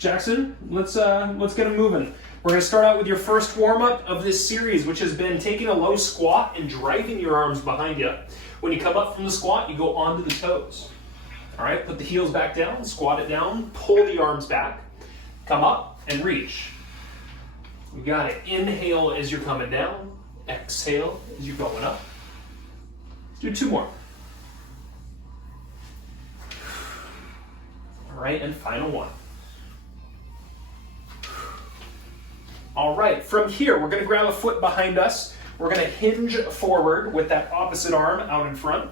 Jackson, let's get them moving. We're going to start out with your first warm-up of this series, which has been taking a low squat and driving your arms behind you. When you come up from the squat, you go onto the toes. All right, put the heels back down, squat it down, pull the arms back, come up and reach. You got it. Inhale as you're coming down, exhale as you're going up. Let's do 2 more. All right, and final one. All right, from here, we're gonna grab a foot behind us. We're gonna hinge forward with that opposite arm out in front,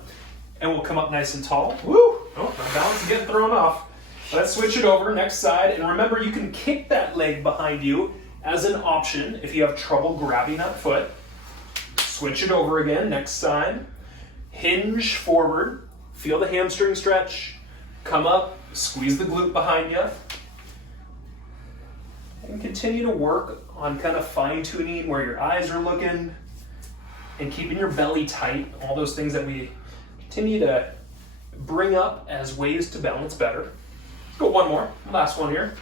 and we'll come up nice and tall. Woo! Oh, my balance is getting thrown off. Let's switch it over, next side, and remember you can kick that leg behind you as an option if you have trouble grabbing that foot. Switch it over again, next side. Hinge forward, feel the hamstring stretch, come up, squeeze the glute behind you, and continue to work on kind of fine-tuning where your eyes are looking and keeping your belly tight, all those things that we continue to bring up as ways to balance better. Let's go one more, last one here.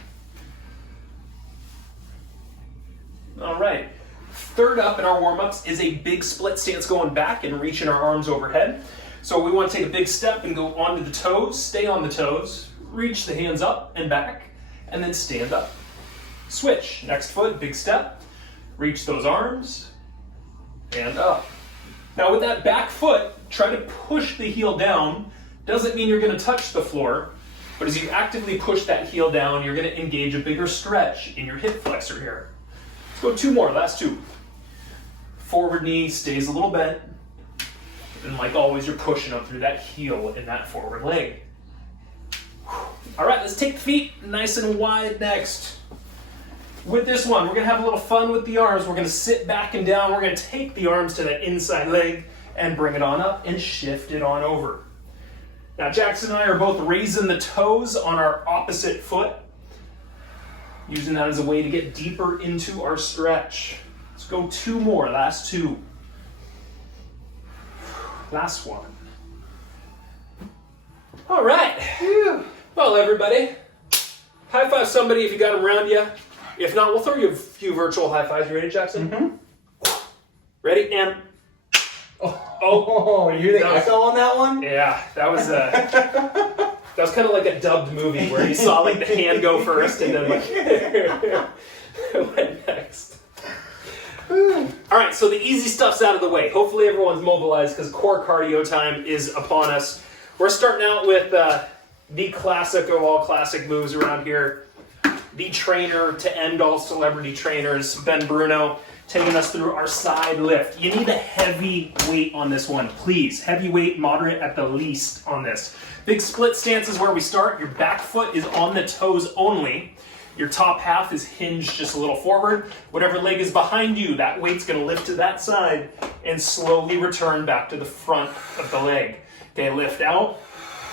All right, third up in our warm-ups is a big split stance going back and reaching our arms overhead. So we want to take a big step and go onto the toes, stay on the toes, reach the hands up and back, and then stand up. Switch, next foot, big step, reach those arms, and up. Now with that back foot, try to push the heel down. Doesn't mean you're gonna touch the floor, but as you actively push that heel down, you're gonna engage a bigger stretch in your hip flexor here. Let's go 2 more, last 2. Forward knee stays a little bent, and like always, you're pushing up through that heel in that forward leg. All right, let's take the feet nice and wide next. With this one, we're gonna have a little fun with the arms. We're gonna sit back and down. We're gonna take the arms to that inside leg and bring it on up and shift it on over. Now, Jackson and I are both raising the toes on our opposite foot, using that as a way to get deeper into our stretch. Let's go 2 more, last 2. Last one. All right. Well, everybody, high five somebody if you got them around you. If not, we'll throw you a few virtual high fives. You ready, Jackson? Mm-hmm. Ready? And you hear the echo on that one? Yeah, that was that was kind of like a dubbed movie where you saw like the hand go first and then like went next. All right, so the easy stuff's out of the way. Hopefully everyone's mobilized because core cardio time is upon us. We're starting out with the classic of all classic moves around here. The trainer to end all celebrity trainers, Bruno, taking us through our side lift. You need a heavy weight on this one, please. Heavy weight, moderate at the least on this. Big split stance is where we start. Your back foot is on the toes only. Your top half is hinged just a little forward. Whatever leg is behind you, that weight's gonna lift to that side and slowly return back to the front of the leg. Okay, lift out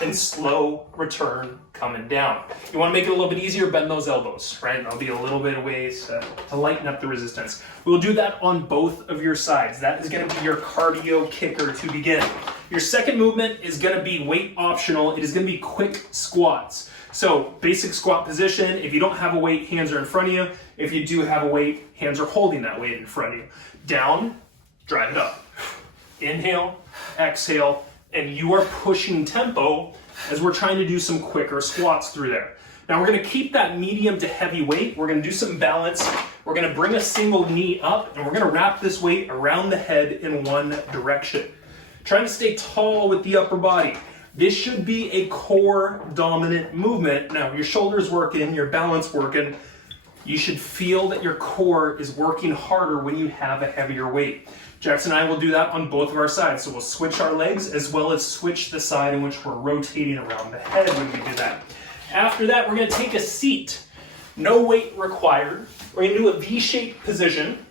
and slow return coming down. You want to make it a little bit easier, bend those elbows, right? There'll be a little bit of ways to lighten up the resistance. We'll do that on both of your sides. That is going to be your cardio kicker to begin. Your second movement is going to be weight optional. It is going to be quick squats. So basic squat position. If you don't have a weight, hands are in front of you. If you do have a weight, hands are holding that weight in front of you. Down, drive it up. Inhale, exhale, and you are pushing tempo as we're trying to do some quicker squats through there. Now we're gonna keep that medium to heavy weight. We're gonna do some balance. We're gonna bring a single knee up and we're gonna wrap this weight around the head in one direction. Trying to stay tall with the upper body. This should be a core dominant movement. Now your shoulders working, your balance working. You should feel that your core is working harder when you have a heavier weight. Jackson and I will do that on both of our sides. So we'll switch our legs as well as switch the side in which we're rotating around the head when we do that. After that, we're gonna take a seat. No weight required. We're gonna do a V-shaped position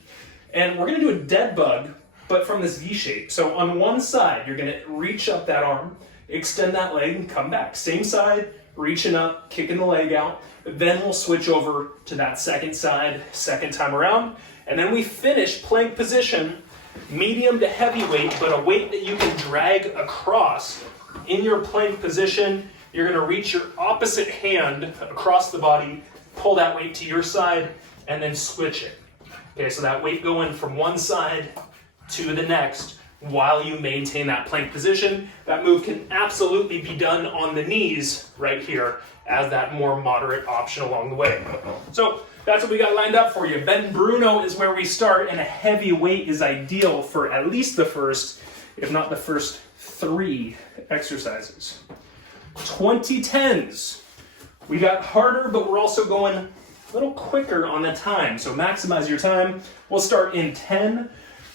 and we're gonna do a dead bug, but from this V shape. So on one side, you're gonna reach up that arm, extend that leg and come back. Same side, reaching up, kicking the leg out. Then we'll switch over to that second side, second time around. And then we finish plank position, medium to heavy weight, but a weight that you can drag across. In your plank position, you're gonna reach your opposite hand across the body, pull that weight to your side and then switch it. Okay, so that weight going from one side to the next while you maintain that plank position. That move can absolutely be done on the knees right here as that more moderate option along the way. So that's what we got lined up for you. Ben Bruno is where we start, and a heavy weight is ideal for at least the first, if not the first 3 exercises. 2010s. We got harder, but we're also going a little quicker on the time. So maximize your time. We'll start in 10.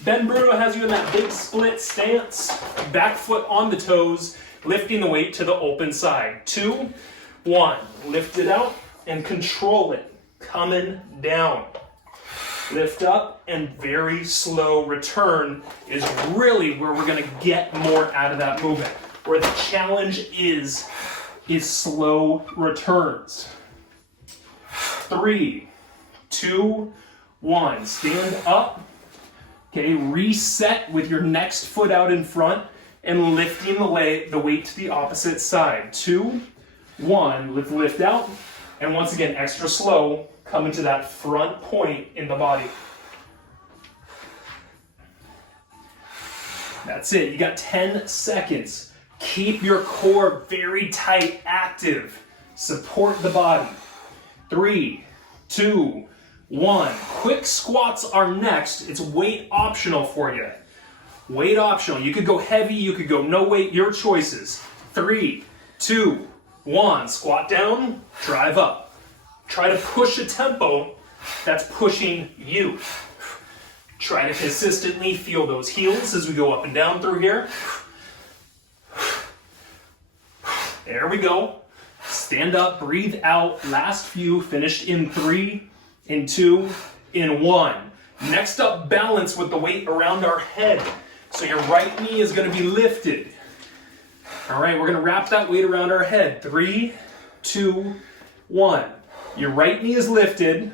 Ben Bruno has you in that big split stance, back foot on the toes, lifting the weight to the open side. 2, 1, lift it out and control it, coming down. Lift up and very slow return is really where we're gonna get more out of that movement. Where the challenge is slow returns. 3, 2, 1, stand up. Okay, reset with your next foot out in front and lifting the weight to the opposite side. 2, 1, lift out. And once again, extra slow, coming to that front point in the body. That's it, you got 10 seconds. Keep your core very tight, active. Support the body. 3, 2, 1. Quick squats are next. It's weight optional for you. Weight optional. You could go heavy, you could go no weight, your choices. 3, 2, 1. Squat down, drive up. Try to push a tempo that's pushing you. Try to consistently feel those heels as we go up and down through here. There we go. Stand up, breathe out. Last few finished in 3, in 2, in 1. Next up, balance with the weight around our head. So your right knee is going to be lifted. All right, we're going to wrap that weight around our head. 3, 2, 1. Your right knee is lifted,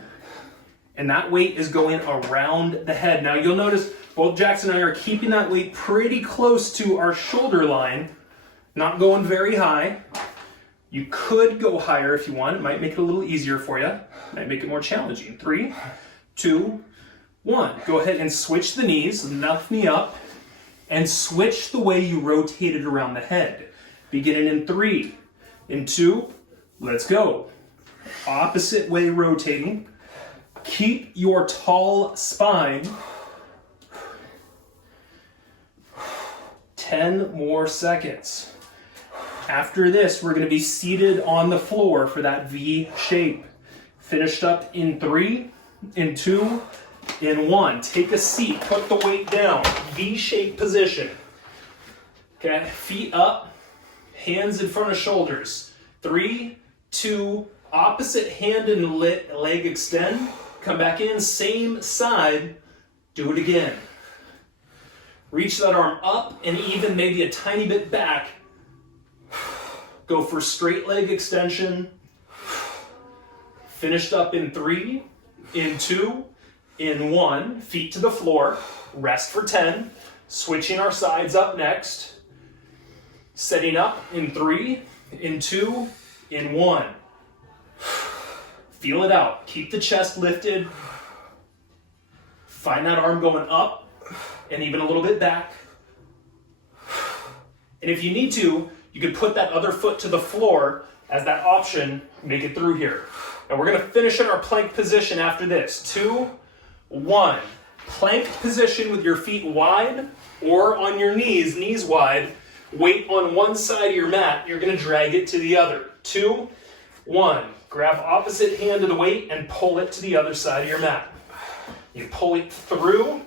and that weight is going around the head. Now you'll notice both Jackson and I are keeping that weight pretty close to our shoulder line, not going very high. You could go higher if you want. It might make it a little easier for you. Might make it more challenging. 3, 2, 1. Go ahead and switch the knees, left knee up, and switch the way you rotate it around the head. Beginning in 3, in 2, let's go. Opposite way rotating. Keep your tall spine. 10 more seconds. After this, we're going to be seated on the floor for that V shape. Finished up in 3, in 2, in 1. Take a seat, put the weight down. V-shaped position. Okay, feet up, hands in front of shoulders. 3, 2, opposite hand and leg extend. Come back in, same side. Do it again. Reach that arm up and even maybe a tiny bit back. Go for straight leg extension. Finished up in 3, in 2, in 1. Feet to the floor. Rest for 10. Switching our sides up next. Setting up in 3, in 2, in 1. Feel it out. Keep the chest lifted. Find that arm going up and even a little bit back. And if you need to, you can put that other foot to the floor as that option. Make it through here. And we're going to finish in our plank position after this. 2, 1. Plank position with your feet wide or on your knees wide. Weight on one side of your mat. You're going to drag it to the other. 2, 1. Grab opposite hand of the weight and pull it to the other side of your mat. You pull it through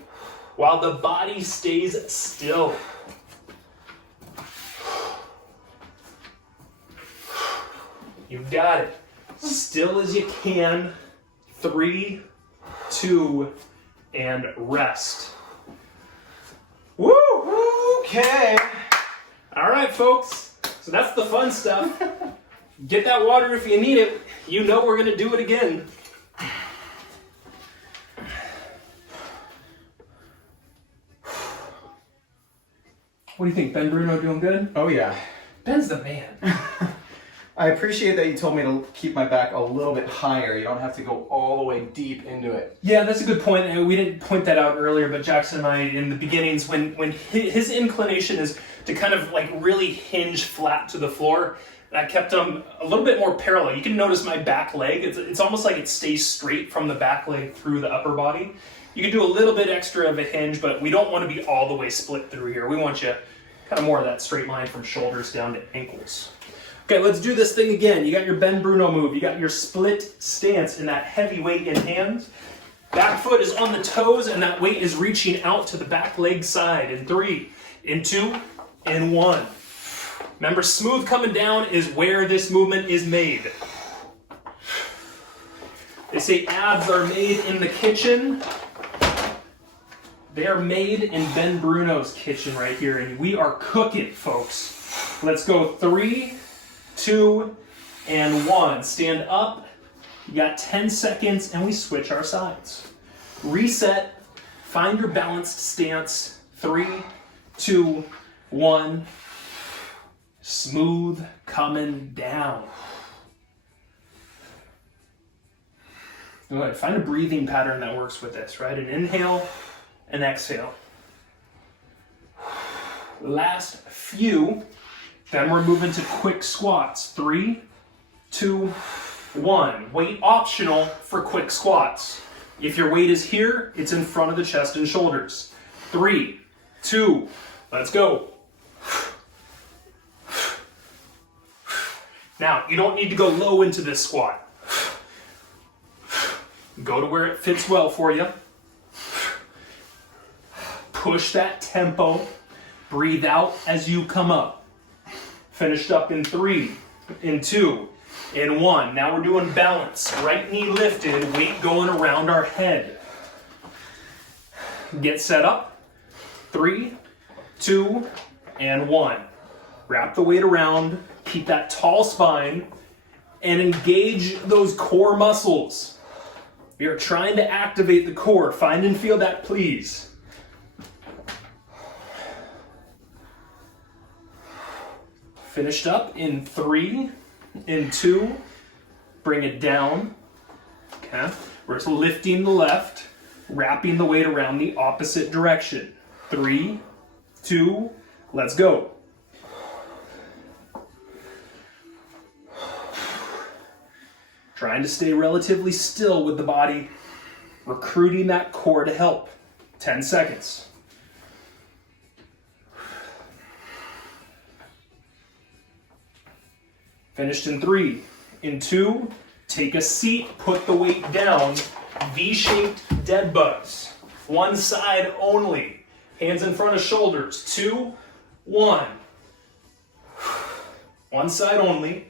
while the body stays still. You got it. Still as you can. 3, 2, and rest. Woo! Okay. All right, folks. So that's the fun stuff. Get that water if you need it. You know we're going to do it again. What do you think? Ben Bruno doing good? Oh, yeah. Ben's the man. I appreciate that you told me to keep my back a little bit higher. You don't have to go all the way deep into it. Yeah, that's a good point. And we didn't point that out earlier, but Jackson and I, in the beginnings, when his inclination is to kind of like really hinge flat to the floor, and I kept him a little bit more parallel. You can notice my back leg. It's almost like it stays straight from the back leg through the upper body. You can do a little bit extra of a hinge, but we don't want to be all the way split through here. We want you kind of more of that straight line from shoulders down to ankles. Okay, let's do this thing again. You got your Ben Bruno move. You got your split stance and that heavy weight in hand. Back foot is on the toes and that weight is reaching out to the back leg side. In 3, in 2, in 1. Remember, smooth coming down is where this movement is made. They say abs are made in the kitchen. They are made in Ben Bruno's kitchen right here, and we are cooking, folks. Let's go 3, 2, and 1. Stand up. You got 10 seconds, and we switch our sides. Reset. Find your balanced stance. 3, 2, 1. Smooth coming down. Good. Find a breathing pattern that works with this, right? An inhale, an exhale. Last few. Then we're moving to quick squats. 3, 2, 1. Weight optional for quick squats. If your weight is here, it's in front of the chest and shoulders. 3, 2, let's go. Now, you don't need to go low into this squat. Go to where it fits well for you. Push that tempo. Breathe out as you come up. Finished up in 3, in 2, in 1. Now we're doing balance. Right knee lifted, weight going around our head. Get set up. 3, 2, and 1. Wrap the weight around. Keep that tall spine. And engage those core muscles. We are trying to activate the core. Find and feel that, please. Finished up in 3, in 2, bring it down. Okay, we're just lifting the left, wrapping the weight around the opposite direction. 3, 2, let's go. Trying to stay relatively still with the body, recruiting that core to help. 10 seconds. Finished in 3, in 2, take a seat, put the weight down, V-shaped Deadbugs. One side only, hands in front of shoulders. 2, 1. One side only,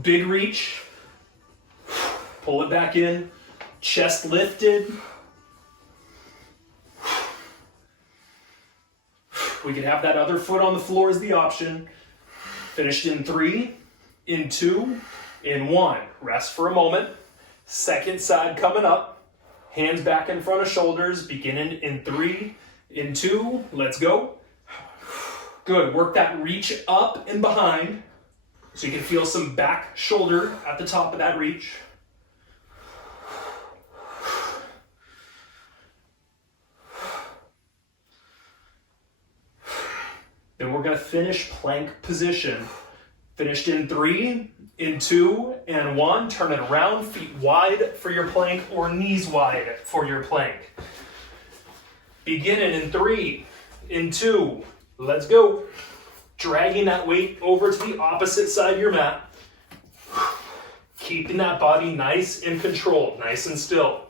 big reach, pull it back in, chest lifted. We can have that other foot on the floor as the option. Finished in 3, in 2, in 1. Rest for a moment. Second side coming up. Hands back in front of shoulders. Beginning in 3, in 2. Let's go. Good. Work that reach up and behind. So you can feel some back shoulder at the top of that reach. Then we're going to finish plank position. Finished in 3, in 2, and 1. Turn it around, feet wide for your plank or knees wide for your plank. Beginning in 3, in 2, let's go. Dragging that weight over to the opposite side of your mat. Keeping that body nice and controlled, nice and still.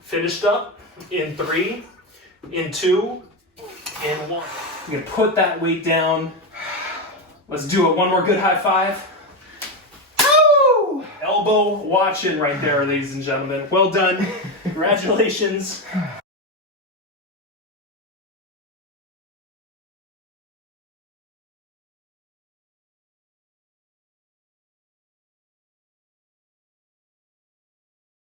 Finished up in 3, in 2, in 1. You're gonna put that weight down. Let's do it. One more good high five. Woo! Elbow watching right there, ladies and gentlemen. Well done. Congratulations.